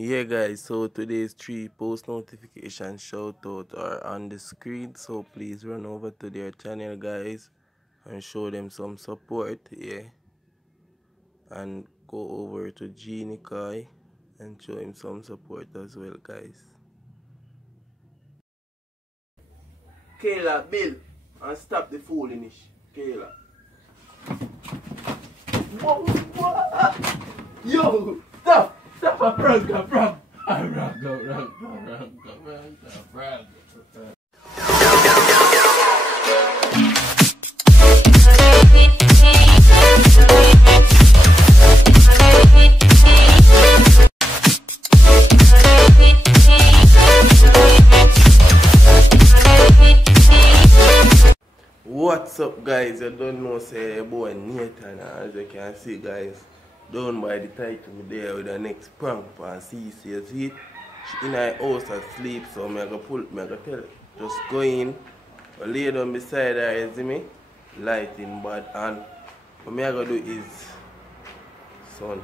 Yeah guys, so today's 3 post notification shout out are on the screen, so please run over to their channel guys and show them some support. Yeah, and go over to Genie Kai and show him some support as well guys. Kayla, Bill, and stop the foolishness. Kayla. Whoa, what? Yo, stop! Stop a prank, a prank! What's up guys? You don't know say your boy Nathan, as you can see guys, down by the title there with the next prank and see it. She in her house asleep, so I'm gonna tell her, just go in, lay down beside her, you see me? Lighting bad, and what I'm gonna do is, son,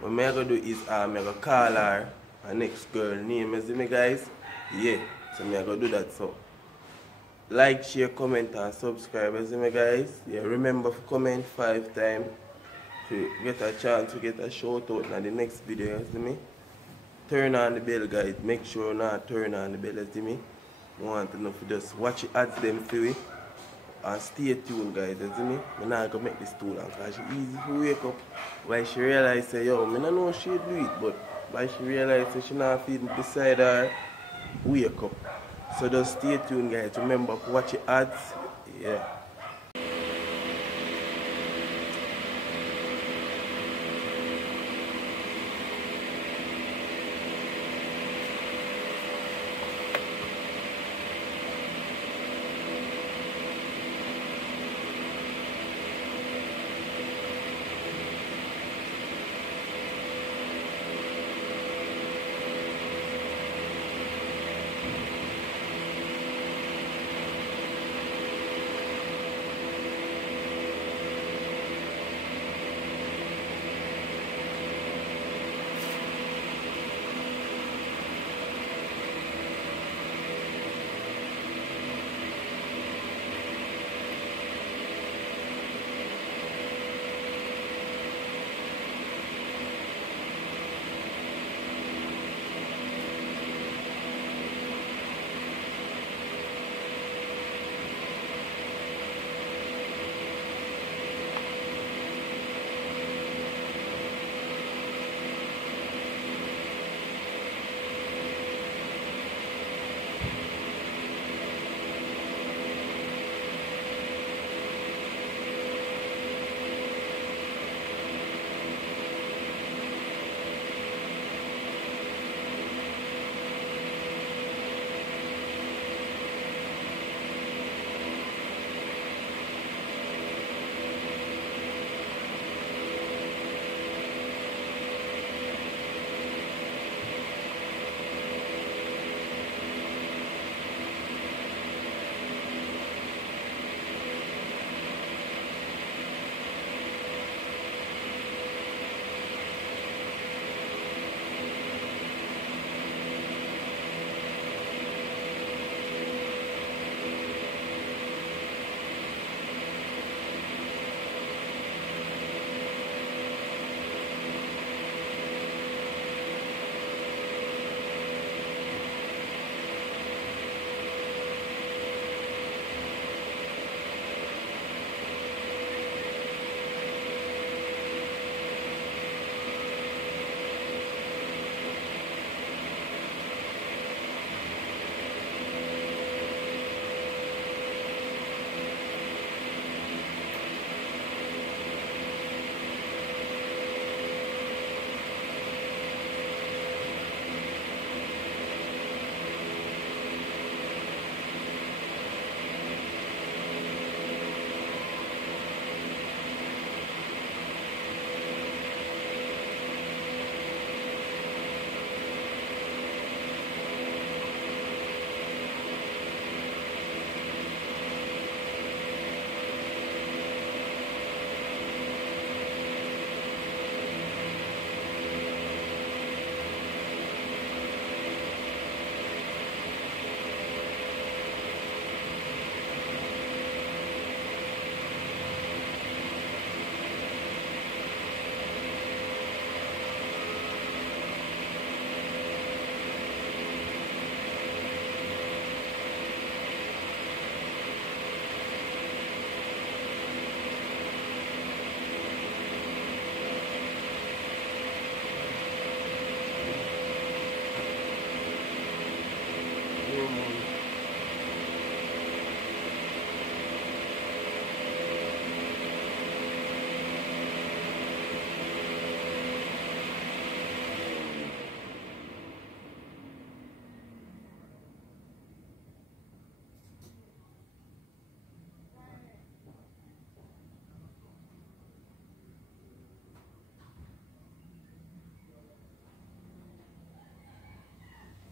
what I'm gonna do is I'm gonna call her next girl name, you see me guys? Yeah, so I'm gonna do that. So like, share, comment and subscribe, you see me guys? Yeah, remember to comment 5 times to get a chance to get a shout out in the next video, you see me? Turn on the bell guys, make sure not turn on the bell, you see me? I want to know if you just watch the ads them for me and stay tuned guys, you see me? I'm not gonna make this too long because she easy to wake up while she realize say yo, I don't know she do it, but while she realize that she not feeling beside her, wake up. So just stay tuned guys, remember to watch the ads, yeah.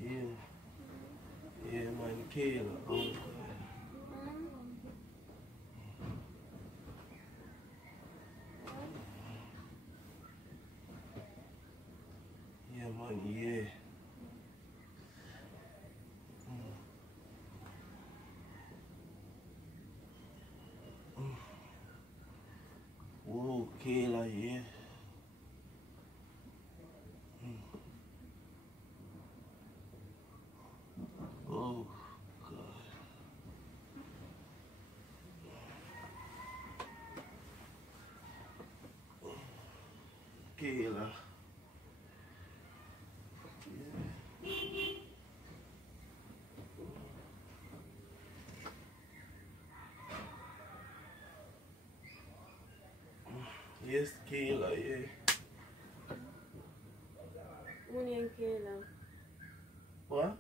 Yeah. Yeah, man, Kayla. Oh, yeah, man, yeah. Whoa, Kayla, yeah. Oh, God. Kayla. Yes, Kayla, yeah. Name Kayla. What?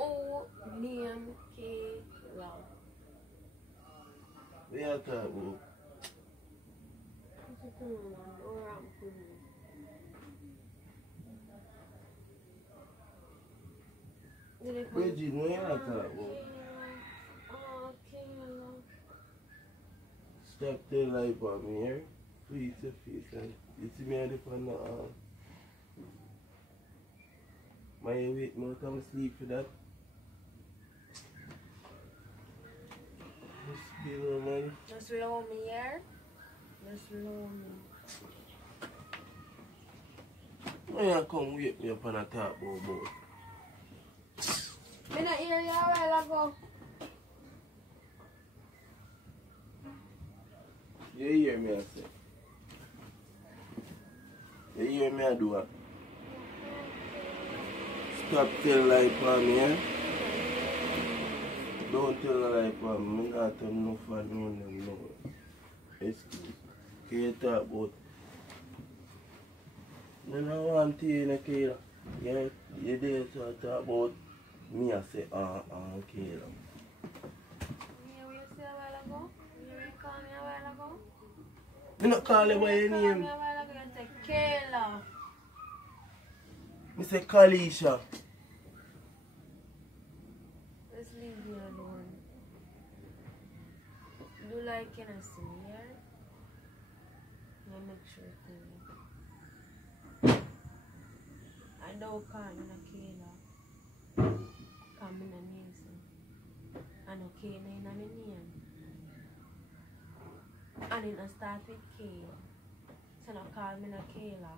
Oh, name Kayla. We are talking about. Bridget, we are talking about. Oh, Kayla. Stop the light on me here. Please, your face. And you see me on the my wait, me come sleep for that. Just be no money. Just roll me here. Just roll me. Why you come wake me up and I talk about boat? Me not hear you a while ago. You hear me I say? You hear me I do what? Stop telling lie for me, eh? Don't tell a lie for me. I'm not telling no for them, no. Excuse. Can you talk about? I don't want to hear Kayla. Yeah, you there to talk about me, I say, Kayla. You hear say a while ago? You hear call me a while ago? Me not call you by your Call name. me a while ago. You say Kayla. Me say Kalisha. Just leave me alone. Do like you know see me here. I make sure to I don't call me no Kayla. Call me no name. I know Kayla in my name. And it don't start with K. So no call me no Kayla.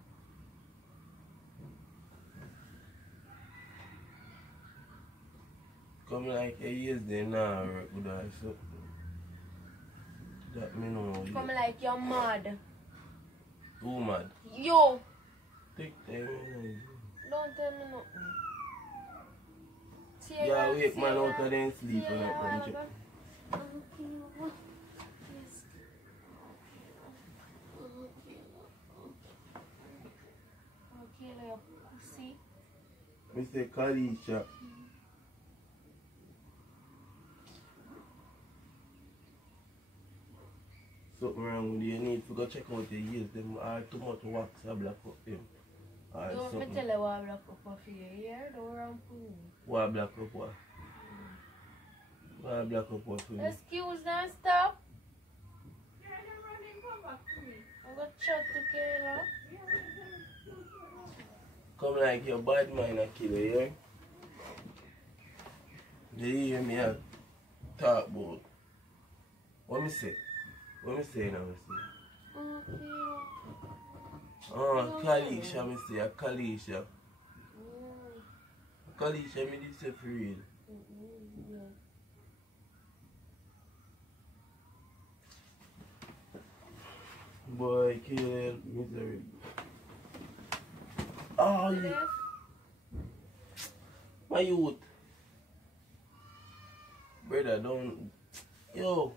Come like a years then now work with us. So that me know. Come like you're mad. Who mad? You! Take time, you know. Don't tell me nothing. See Yeah, you, wake see man you. out of them sleep See and you I come check. Okay. Yes. Okay, like your pussy. Mr. Kalisha. Something wrong with you. You need to go check out the ears. Them are too much wax or black up them. Or Don't me something. tell you what black up off your ear. Don't run for me. What black up what? What black up what for me? Excuse and stop. I'm going to chat to Kayla. Come like your bad mind a killer, yeah? Do you hear me a talk about? What me say? What me say now? Okay. Oh, Kalisha, me say, a Kalisha. Kalisha, me this say for real. Yeah. Boy, kill misery. Oh, yeah. Left. My youth. Brother, don't. Yo.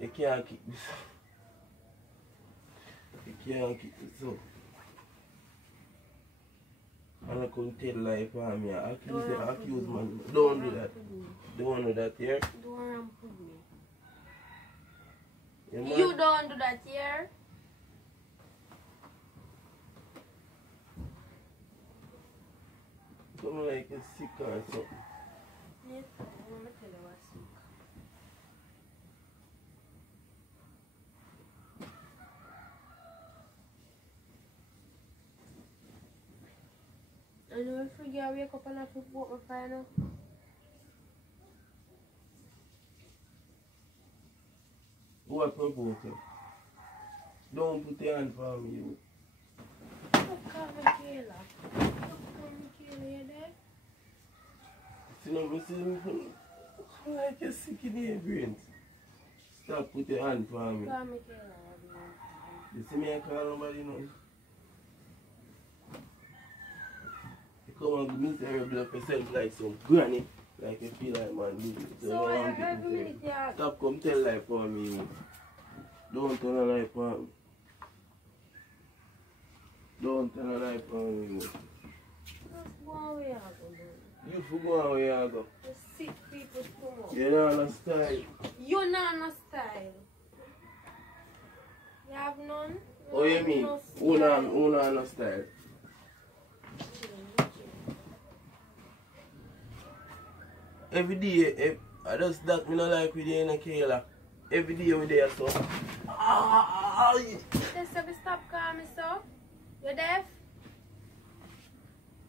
You can't keep this. You can't keep this up. And I couldn't tell lie for me. Accuse man. Don't do that. Don't do that here. Don't ramp with me. Yeah, You don't do that here. come like you're sick or something. Yes, I want to tell you what's sick. I know if you wake up and have to walk my fire now. What purpose? Don't put your hand for me. You. Don't call me Kayla. Don't call me Kayla, you there? See, no, I see, like you're sick in your brains. Stop put your hand for me. Call me Kayla. You see me, I call nobody now. You come and miserable up yourself like some granny. Like you feel like man do it. So every minute you have... Stop come tell life for me. Don't tell a lie for me. Don't tell a lie for me. Just go away, I go, man. You for go away, I go. The sick people come up. You're not on style. You're not no style. You have none? Oh, you mean? Who not no style? Every day, I just that me not like with you in a Kayla. Every day we there, so. They said stop calling me so. You deaf?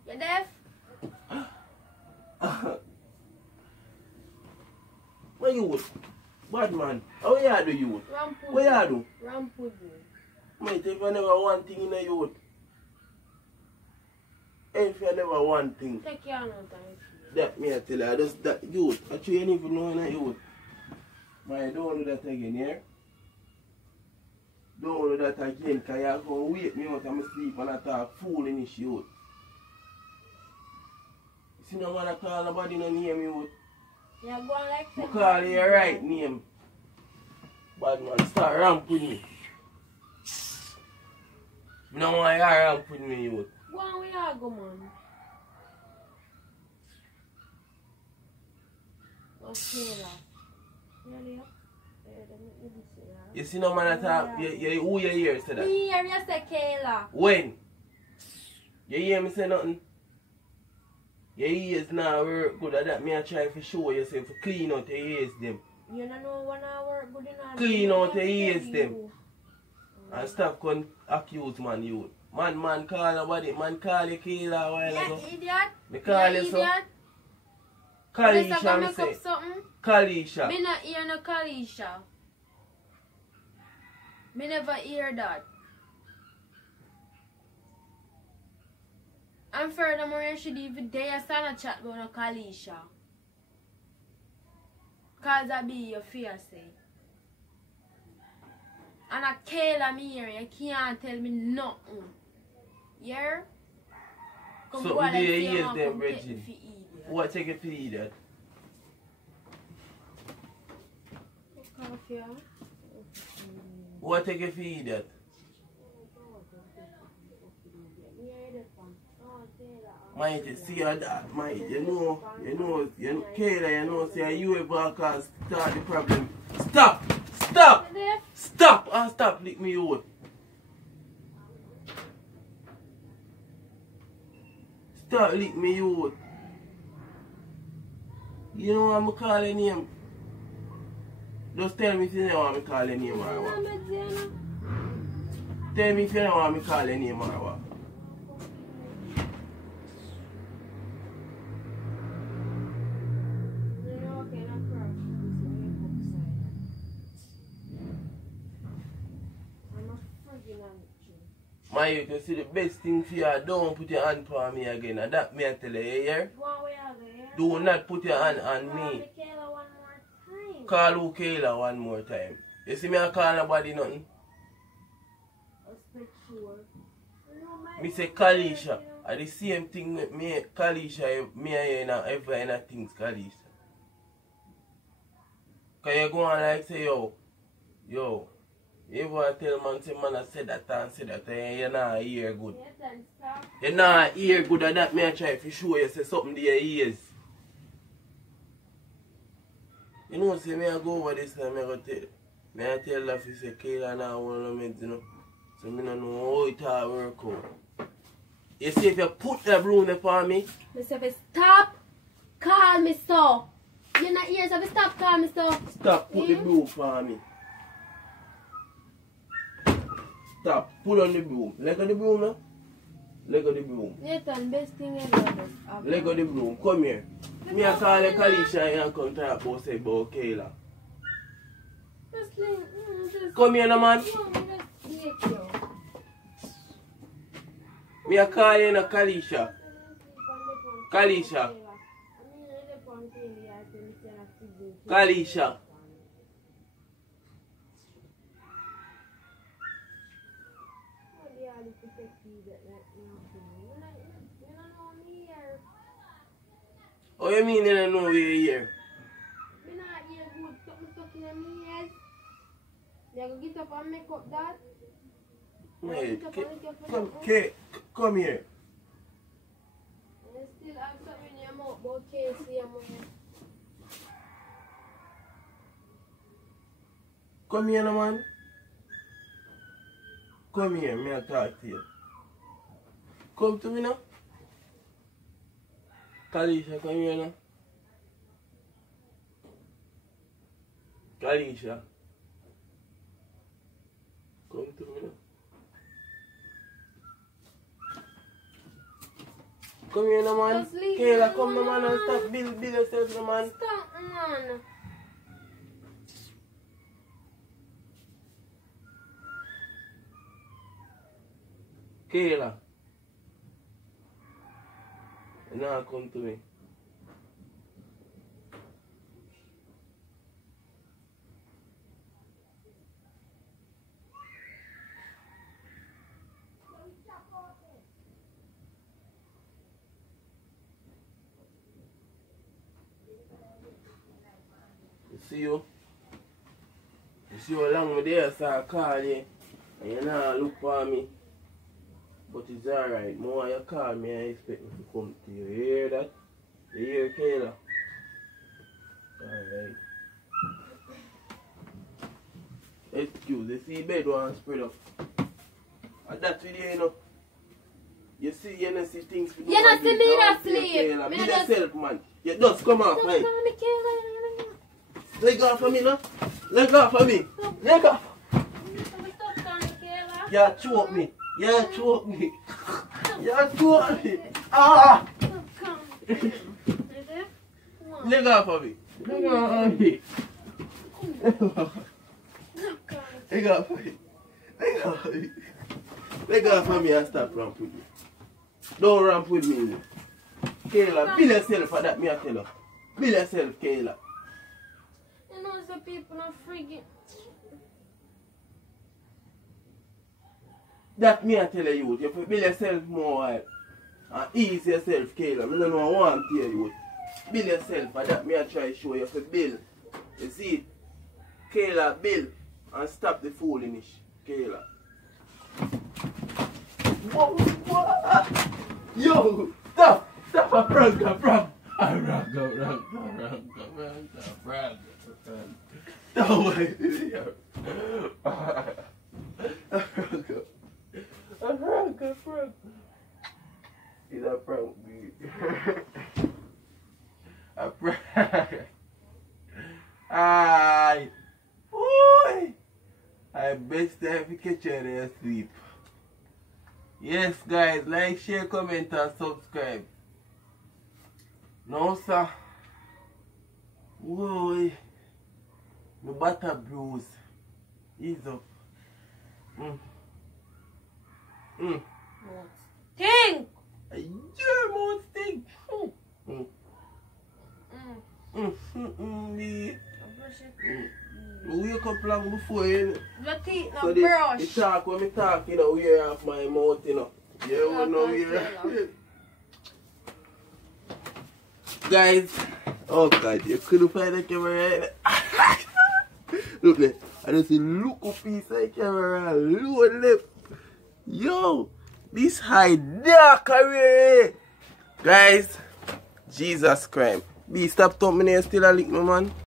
You deaf? What you would? Bad man. How you do you would? Rampud. What you do? Rampud. Mate, if you never want thing in a youth. If you never want thing. Take care of time. That me I tell you, I just that youth. Actually, you don't even know in a youth. Man, don't do that again, yeah? Don't do that again, because you're going to wake me out of my sleep and I talk foolish youth. You see, no man I call nobody no name youth. You're going like I call you your right name. Bad man, start ramp with me. I don't want you to ramp with me, youth. Go on where you go, man. Okay, you see no man at all, who you hear say that? Me hear you say Kayla. When? You hear me say nothing? Your ears now work good at that. Me I try to show yourself to clean out your ears them. You don't know when I work good enough. Clean out your ears them. And stop con accuse man youth. Man call nobody. Man call you Kayla a while ago. You idiot. Me call you so. Kalisha, me say. Kalisha. Me not hear no Kalisha. Me never hear that. And furthermore, you should even dare stand a chat about no Kalisha. Cause that be your fiancé. And a Kayla me here, you can't tell me nothing. Yeah? Come So go and do you say hear want them, come take Reggie? me for idiot. What take it for idiot? Coffee, huh? What take it for idiot? Mighty, see your dad, mighty, you know, Kayla, you know, say you ever cause start the problem. Stop! Stop! Stop! And stop lick me out. Stop lick me out. You know what I'm calling him? Just tell me if you know what I'm calling him or what. Tell me if you know what I'm calling him or what. My youth, you see the best thing for you, don't put your hand on me again. And that me I tell you, you hear? Do not put your hand on me. Call who Kayla one more time. You see me I call nobody nothing? Me say Kalisha. And the same thing with me, Kalisha, me and you know, every kind of things, Kalisha. Cause you go on like say, yo, you want to tell man, say man I said that and say that, and you're not hear good. You're not hear good, and that me I try to show you say something to your ears. You know, say me I go over this and I tell Laffy say Kayla now want to meds, you know. So me don't know how it all work out. You see if you put the broom there for me. Mr. Stop call me so. You're not here, so stop call me so. Stop, put the broom for me. Stop, put on the broom. Let go the broom now. Let go the broom. Nathan, best thing ever. Let go the broom. Come here. Me a call the Kalisha and come talk about say about Kayla. Come here, no man. Me a call you, no Kalisha. Kalisha. Kalisha. Oh, you mean you don't know we're here? I'm not here good. Something stuck in my ears. You go get up and make up that. Wait, come here. You still have something in your mouth about Casey and me. Come here, no man. Come here, me a talk to you. Come to me now. Kalisha, come here now. Kalisha. Come to me now. Come here no man. Kayla, come no man and stop build yourself no man. Stop man. Kayla. Now come to me. You see how long me there, so I call you and you not look for me. But it's alright. More you call me, I expect me to come to you. You hear that? You hear Kayla? Alright. Excuse, you see bed one spread up. And that's with you, you know. You see, you know, see things. You don't see me that sleep. Be yourself, man. You just come out, right? Let go for me, no? Let go for me. Let go. You choke me. You choke me. You choke me. Ah! Let go for me. Let go for me. Let go for me. Let go for me. Let go for me and stop ramp with me. Don't ramp with me. Kayla, build yourself for that, me I tell you. Build yourself, Kayla. You know, the people are freaking. That me I tell you, you build yourself more and ease yourself, Kayla. I don't know what I want to tell you. Build yourself, and that me I try to show you for build. You see it? Kayla, build and stop the foolishness, Kayla. Whoa. Yo, stop a prank, a prank. A prank. No way. A prank. It's a prank, dude. A prank. Aye. Oi. I best time to catch you and sleep. Yes, guys, like, share, comment, and subscribe. No, sir. Whoa. My butter bruise. Ease up. Think! Yeah, more stink. Wake up long before, you know. Your teeth So not brush. the talk when I talk, you know, wear off my mouth, you know. You know, wear. Guys, oh God, you couldn't find the camera. Look there, I just see look a piece of camera, low left. Yo, this high dark away. Guys, Jesus Christ. B, stop thumping here, still a lick, my man.